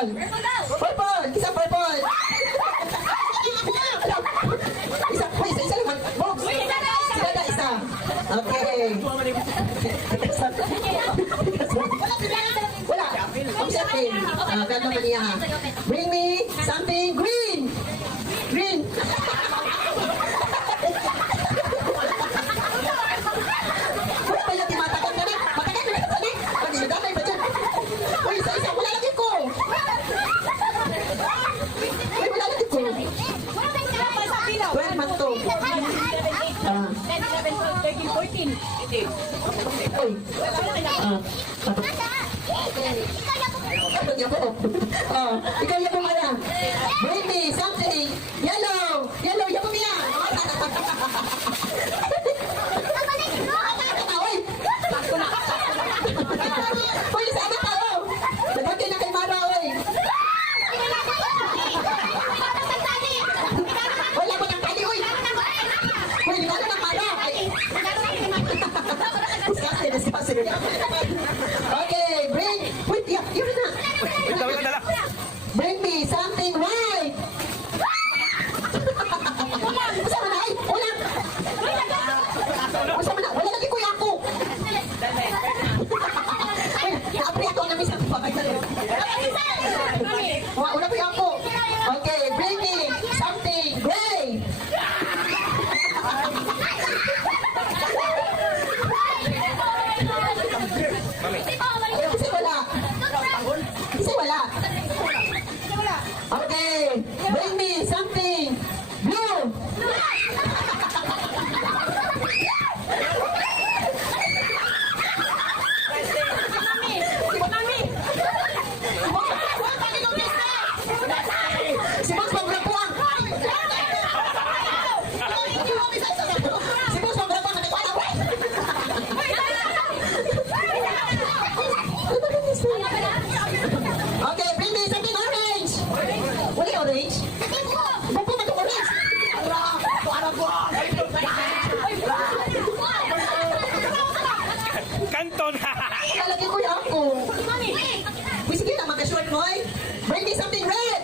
purple. Purple. Isa purple. Isa lang. Box. Dada, isa. Okay. Wala. Ang setting. Ganda man niya. Bring me something green. Green. Wala ba yung timatagal na rin? Matagal na rin ito rin. Pag-isadamay ba dyan? Uy, isa-isa. Wala lagi ko. Uy, wala lagi ko. 12 months to. 13, 14. Uy. Ikaw yung pumala. Bring me something. Yellow. Yellow, yung pumila. Uy, sama ka, oh. Nagagay na kay Mara, uy. Wala mo ng tali, uy. Uy, nagagay ng Mara. Disgusting. Okay, bring. Wait, yun na. Bring me something white. Usama na, ay. Wala. Usama na. Wala lagi kuya ako. Naapri ako na misang pagkakali. Wala kuya ako. Okay, bring me something gray. Kasi wala. Kasi wala. Okay, bring me something blue. Si Boss Magrapuang. Si Boss Magrapuang. Okay, bring me something orange. Wala yung orange? Buko man itong orange. Kanton! Lalagyan ko yung ako. Uy, sige na, magka-short mo eh. Bring me something red.